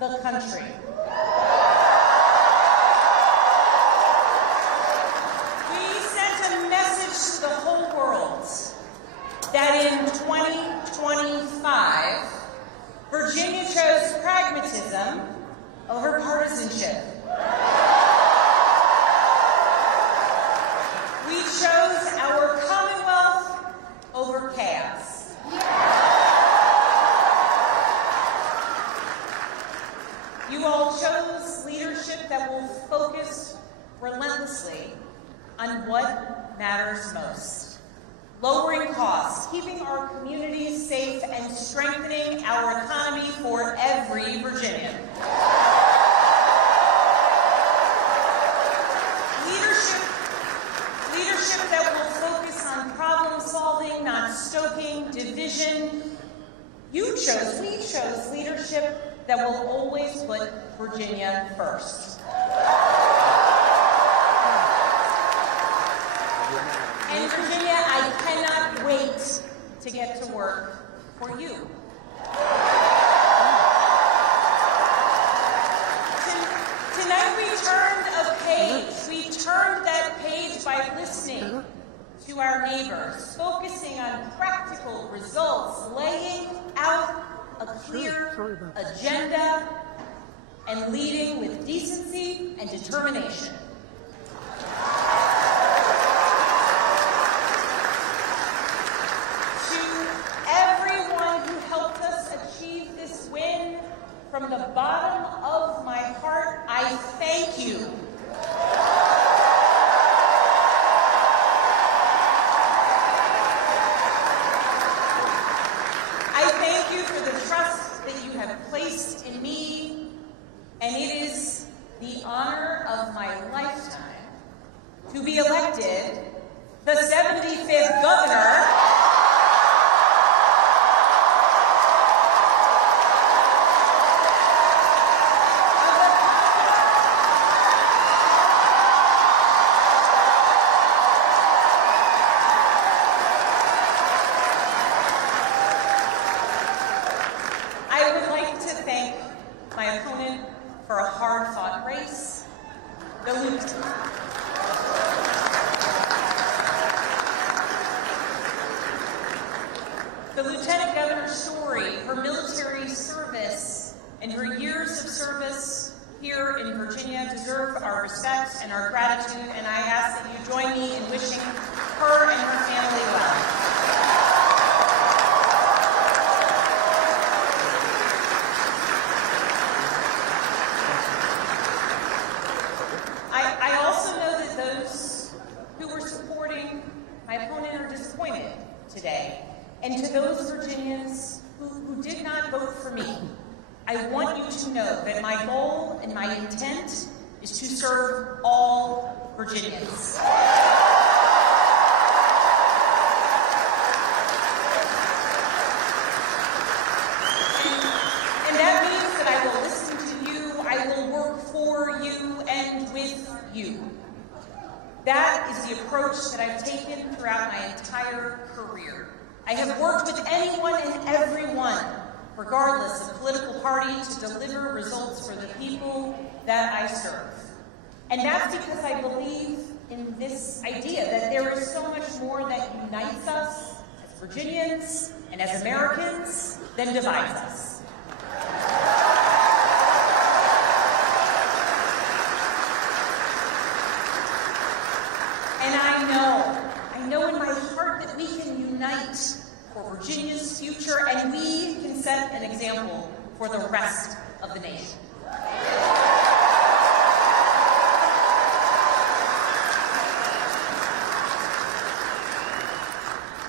the country. We sent a message to the whole world that in 2025, Virginia chose pragmatism over partisanship. We chose our Commonwealth over chaos. You all chose leadership that will focus relentlessly on what matters most. Lowering costs, keeping our communities safe, and strengthening our economy for every Virginian. Leadership that will focus on problem solving, not stoking division. We chose leadership that will always put Virginia first. And Virginia, I cannot wait to get to work for you. Tonight we turned a page. We turned that page by listening to our neighbors, focusing on practical results, laying out a clear agenda, and leading with decency and determination. From the bottom of my heart, I thank you. I thank you for the trust that you have placed in me, and it is the honor of my lifetime to be elected the 75th governor for a hard-fought race. The Lieutenant Governor's story, her military service, and her years of service here in Virginia deserve our respect and our gratitude, and I ask that you join me in wishing her and her family well. I also know that those who were supporting my opponent are disappointed today. And to those Virginians who did not vote for me, I want you to know that my goal and my intent is to serve all Virginians. And that means that I will listen to you, I will work for you and with you. That is the approach that I've taken throughout my entire career. I have worked with anyone and everyone, regardless of political party, to deliver results for the people that I serve. And that's because I believe in this idea that there is so much more that unites us as Virginians and as Americans than divides us. And I know in my heart that we can unite for Virginia's future, and we can set an example for the rest of the nation.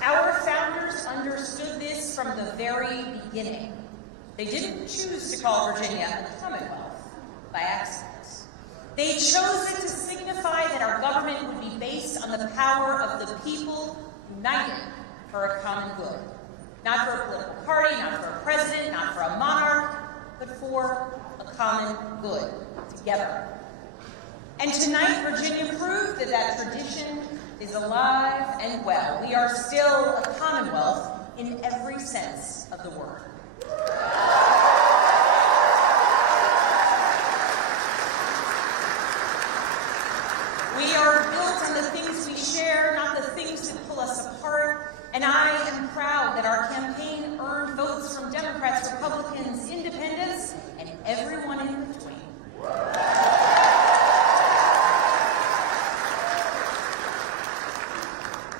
Our founders understood this from the very beginning. They didn't choose to call Virginia a Commonwealth by accident. They chose it to signify that our government would be based on the power of the people united for a common good. Not for a political party, not for a president, not for a monarch, but for a common good, together. And tonight, Virginia proved that that tradition is alive and well. We are still a Commonwealth in every sense of the word. And I am proud that our campaign earned votes from Democrats, Republicans, Independents, and everyone in between.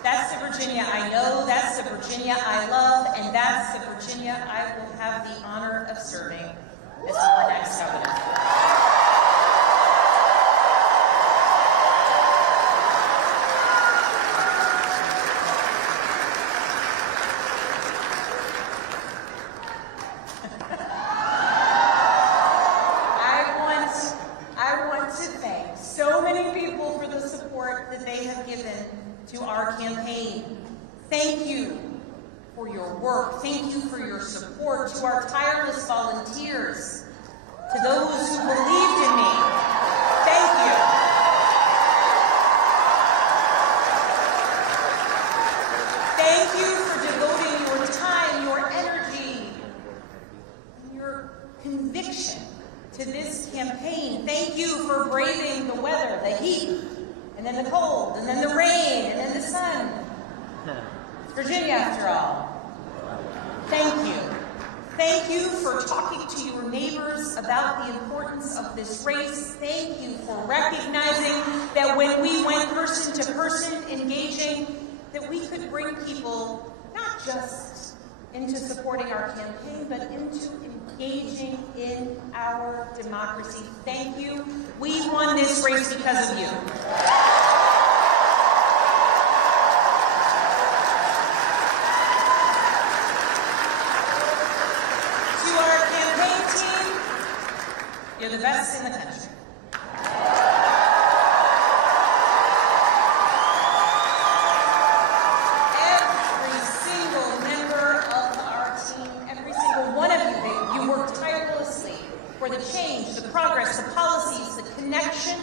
That's the Virginia I know, that's the Virginia I love, and that's the Virginia I will have the honor of serving as our next governor. I want to thank so many people for the support that they have given to our campaign. Thank you for your work. Thank you for your support. To our tireless volunteers, to those who believed in me, thank you. Thank you for devoting your time, your energy, and your conviction to this campaign. Thank you for braving the weather, the heat, and then the cold, and then the rain, and then the sun. It's Virginia, after all. Thank you. Thank you for talking to your neighbors about the importance of this race. Thank you for recognizing that when we went person to person engaging, that we could bring people not just into supporting our campaign, but into engaging in our democracy. Thank you. We won this race because of you. To our campaign team, you're the best in the country. For the change, the progress, the policies, the connection,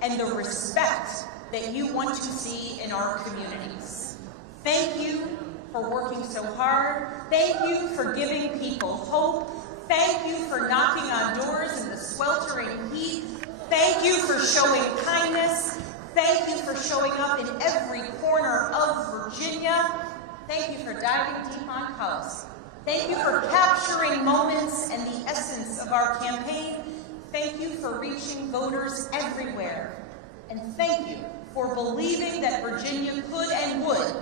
and the respect that you want to see in our communities. Thank you for working so hard. Thank you for giving people hope. Thank you for knocking on doors in the sweltering heat. Thank you for showing kindness. Thank you for showing up in every corner of Virginia. Thank you for diving deep on policy. Thank you for capturing moments and the essence of our campaign. Thank you for reaching voters everywhere. And thank you for believing that Virginia could and would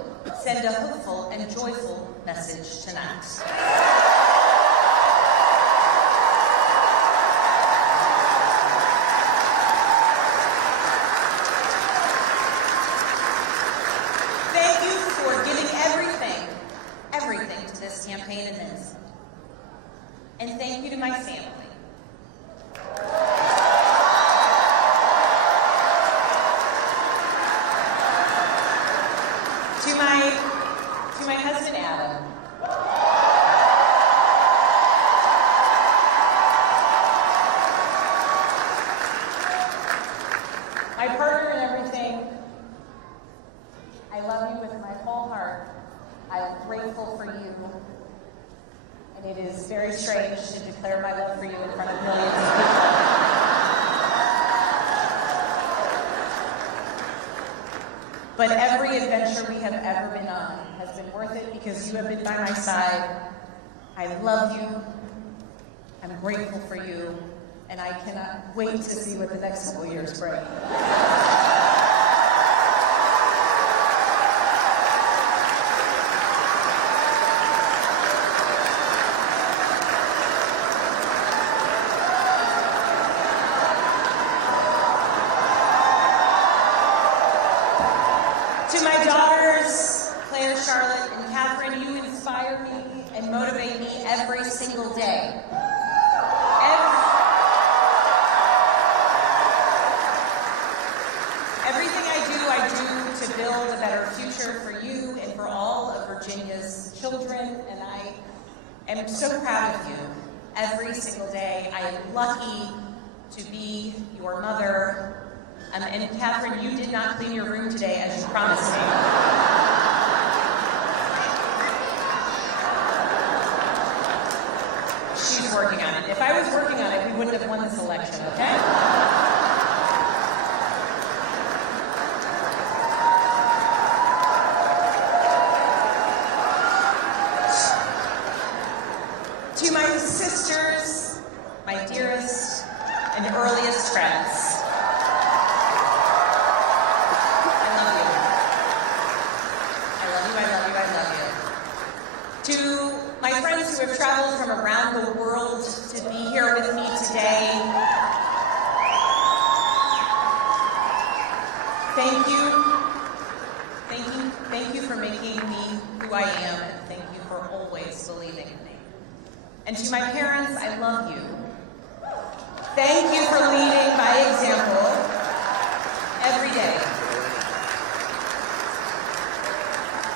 send a hopeful and joyful message tonight. Campaign and then some. And thank you to my family. To my husband Adam. My partner in everything. I love you with my whole heart. I'm grateful for you. And it is very strange to declare my love for you in front of millions of people. But every adventure we have ever been on has been worth it because you have been by my side. I love you. I'm grateful for you. And I cannot wait to see what the next couple years bring. To my daughters, Claire, Charlotte, and Catherine, you inspire me and motivate me every single day. Everything I do to build a better future for you and for all of Virginia's children, and I am so proud of you every single day. I am lucky to be your mother. And Catherine, you did not clean your room today as you promised me. She's working on it. If I was working on it, we wouldn't have won this election, okay? sisters, my dearest and earliest friends, I love you. I love you, I love you, I love you. To my friends who have traveled from around the world to be here with me today, thank you. Thank you for making me who I am, and thank you for always believing in me. And to my parents, I love you. Thank you for leading by example every day.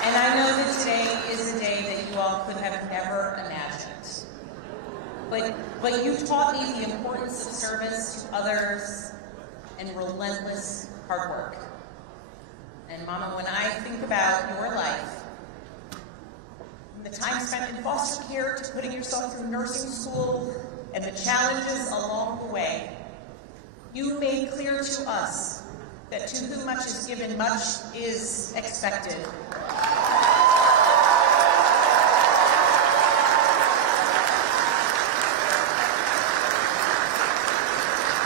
And I know that today is a day that you all could have never imagined. But you taught me the importance of service to others and relentless hard work. And Mama, when I think about your life, the time spent in foster care to putting yourself through nursing school and the challenges along the way, you made clear to us that to whom much is given, much is expected.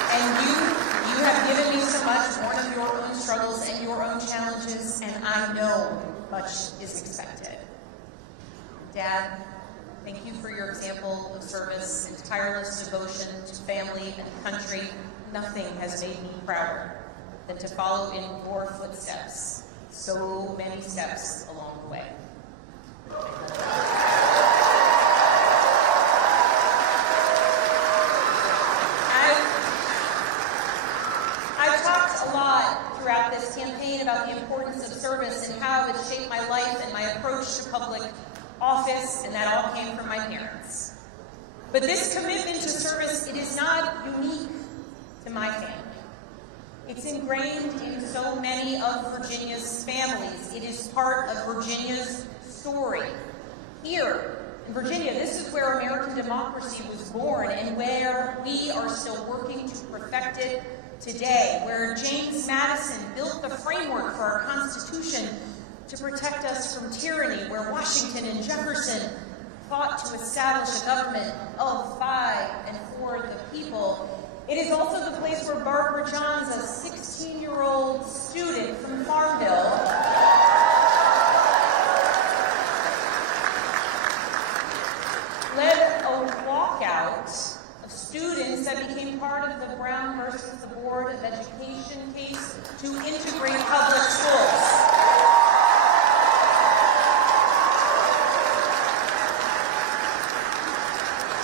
And you have given me so much, born of your own struggles and your own challenges, and I know much is expected. Dad, thank you for your example of service and tireless devotion to family and country. Nothing has made me prouder than to follow in your footsteps, so many steps along the way. I've talked a lot throughout this campaign about the importance of service and how it shaped my life and my approach to public office, and that all came from my parents. But this commitment to service, it is not unique to my family. It's ingrained in so many of Virginia's families. It is part of Virginia's story. Here in Virginia, this is where American democracy was born and where we are still working to perfect it today, where James Madison built the framework for our Constitution to protect us from tyranny, where Washington and Jefferson fought to establish a government of, by, and for the people. It is also the place where Barbara Johns, a 16-year-old student from Farmville, led a walkout of students that became part of the Brown versus the Board of Education case to integrate public schools.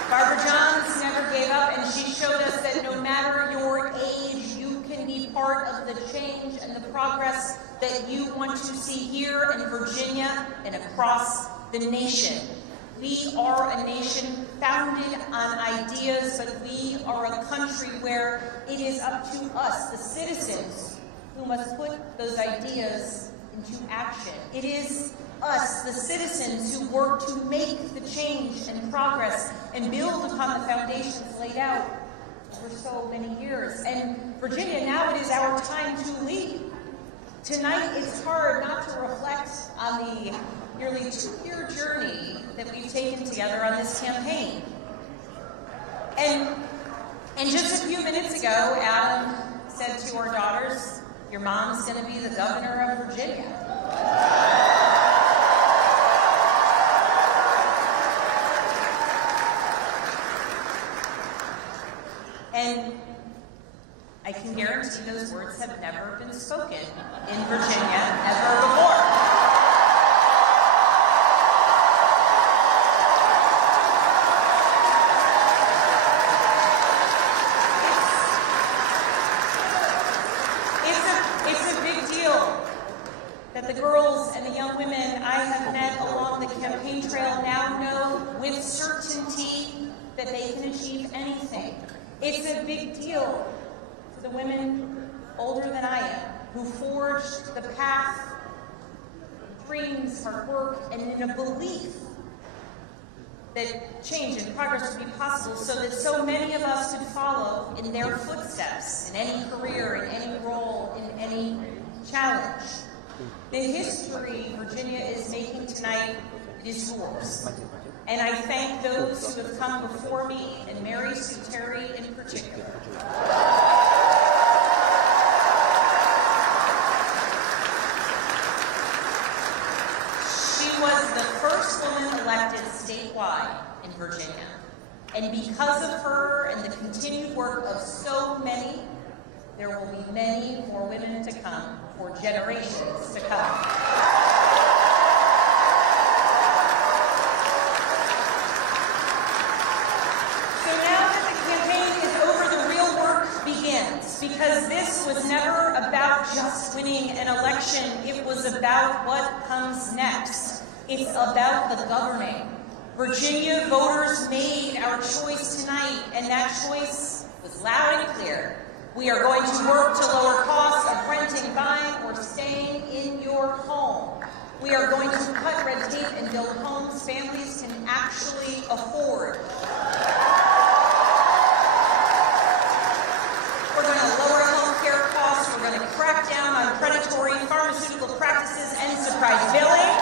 Barbara Johns never gave up, and she showed us that no matter your age, you can be part of the change and the progress that you want to see here in Virginia and across the nation. We are a nation founded on ideas, but we are a country where it is up to us, the citizens, who must put those ideas into action. It is us, the citizens, who work to make the change and progress and build upon the foundations laid out for so many years. And Virginia, now it is our time to lead. Tonight, it's hard not to reflect on the nearly 2-year journey that we've taken together on this campaign. And just a few minutes ago, Adam said to our daughters, "Your mom's going to be the governor of Virginia." And I can guarantee those words have never been spoken in Virginia ever before. It's a big deal that the girls and the young women I have met along the campaign trail now know with certainty that they can achieve anything. It's a big deal to the women older than I am, who forged the path, dreams, hard work, and in a belief that change and progress would be possible so that so many of us could follow in their footsteps in any career, in any role, in any challenge. The history Virginia is making tonight It is yours. And I thank those who have come before me, and Mary Sue Terry in particular. She was the first woman elected statewide in Virginia. And because of her and the continued work of so many, there will be many more women to come for generations to come. So now that the campaign is over, the real work begins, because this was never about just winning an election. It was about what comes next. It's about the governing. Virginia voters made our choice tonight, and that choice was loud and clear. We are going to work to lower costs of renting, buying, or staying in your home. We are going to cut red tape and build homes families can actually afford. We're going to lower home care costs. We're going to crack down on predatory pharmaceutical practices and surprise billing.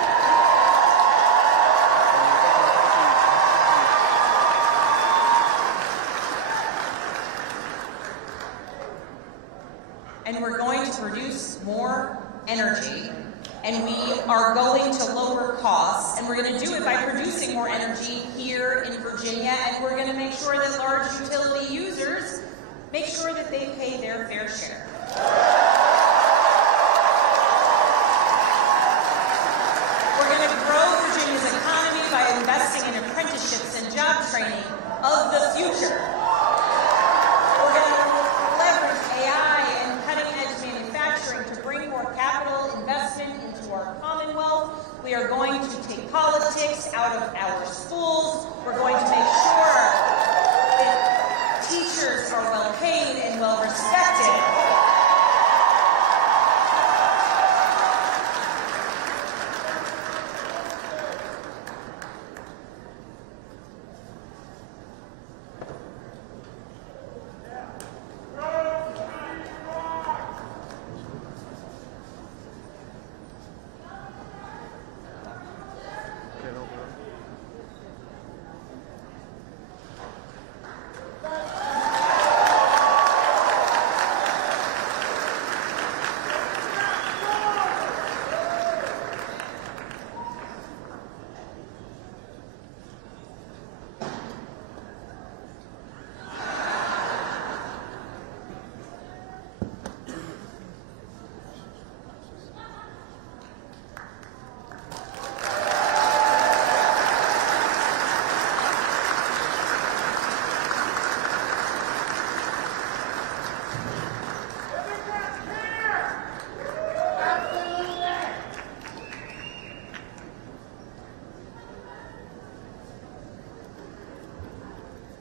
And we're going to produce more energy, and we are going to lower costs, and we're going to do it by producing more energy here in Virginia, and we're going to make sure that large utility users make sure that they pay their fair share. We're going to grow Virginia's economy by investing in apprenticeships and job training of the future. We're going to leverage AI and cutting-edge manufacturing to bring more capital investment into our Commonwealth. We are going to take politics out of our schools. We're going to make sure that teachers are well paid and well respected.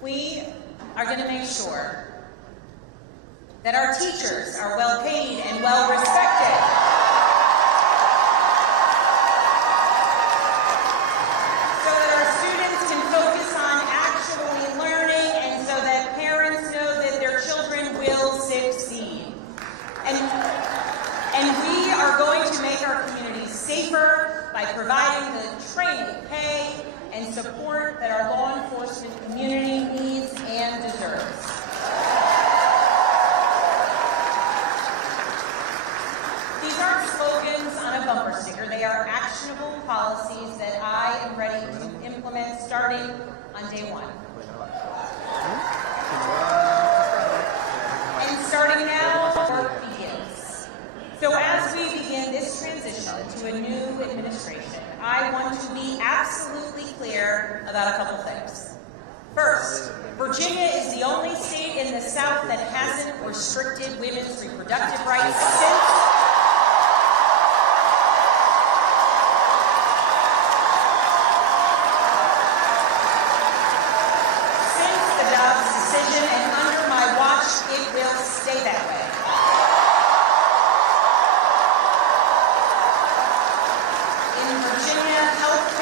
We are going to make sure that our teachers are well paid and well respected. So that our students can focus on actually learning, and so that parents know that their children will succeed. And we are going to make our communities safer by providing the training, pay, and support that our law enforcement community needs and deserves. These aren't slogans on a bumper sticker. They are actionable policies that I am ready to implement starting on day one. And starting now, work begins. So as we begin this transition to a new administration, I want to be absolutely clear about a couple things. First, Virginia is the only state in the South that hasn't restricted women's reproductive rights since the Dobbs decision, and under my watch, it will stay that way.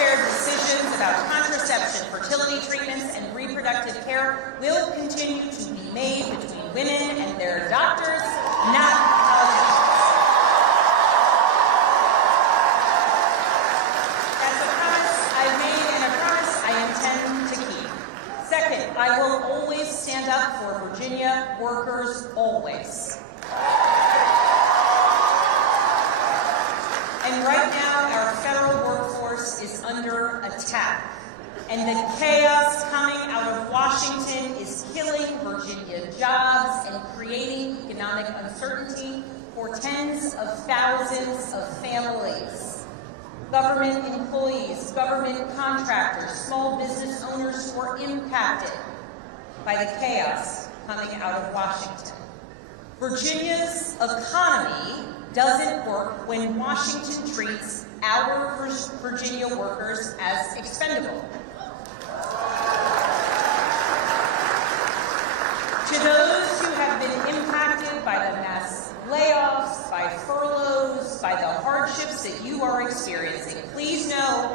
Decisions about contraception, fertility treatments, and reproductive care will continue to be made between women and their doctors, not politicians. That's a promise I've up for Virginia workers always. And right now, our federal workforce is under attack. And the chaos coming out of Washington is killing Virginia jobs and creating economic uncertainty for tens of thousands of families. Government employees, government contractors, small business owners who are impacted by the chaos coming out of Washington. Virginia's economy doesn't work when Washington treats our Virginia workers as expendable. To those who have been impacted by the mass layoffs, by furloughs, by the hardships that you are experiencing, please know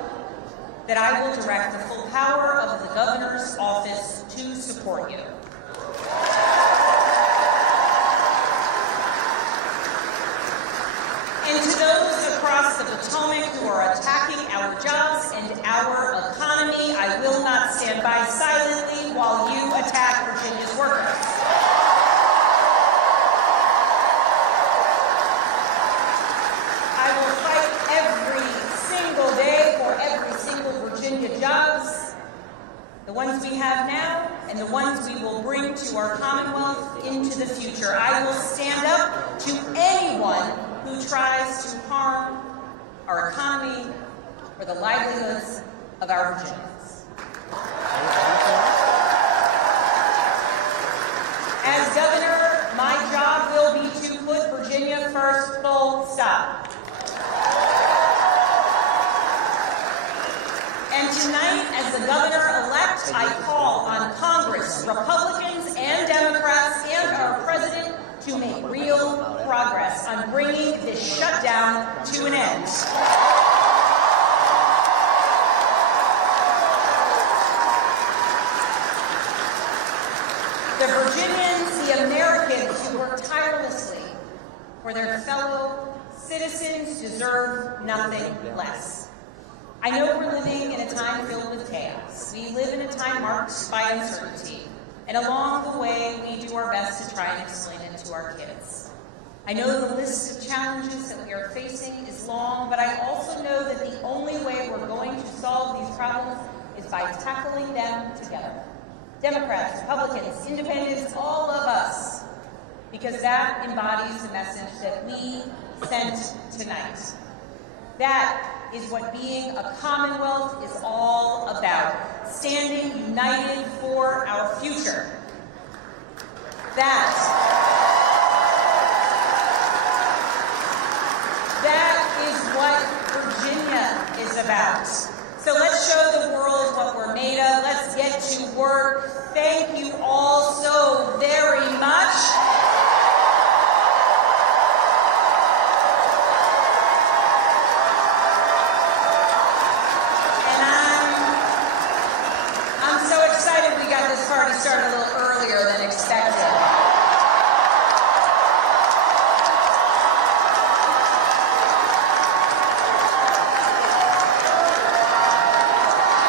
that I will direct the full power of the governor's office to support you. And to those across the Potomac who are attacking our jobs and our economy, I will not stand by silently while you attack Virginia's workers. I will fight every single day for every single Virginia jobs, the ones we have now and the ones we will bring to our Commonwealth into the future. I will stand up to anyone who tries to harm our economy or the livelihoods of our Virginians. As governor, my job will be to put Virginia first, full stop. And tonight, as the governor-elect, I call on Congress, Republicans and Democrats, and our president to make real progress on bringing this shutdown to an end. The Virginians, the Americans who work tirelessly for their fellow citizens deserve nothing less. I know we're living in a time filled with chaos. We live in a time marked by uncertainty. And along the way, we do our best to try and explain it to our kids. I know the list of challenges that we are facing is long, but I also know that the only way we're going to solve these problems is by tackling them together. Democrats, Republicans, Independents, all of us, because that embodies the message that we sent tonight. That is what being a Commonwealth is all about, standing united for our future. That is what Virginia is about. So let's show the world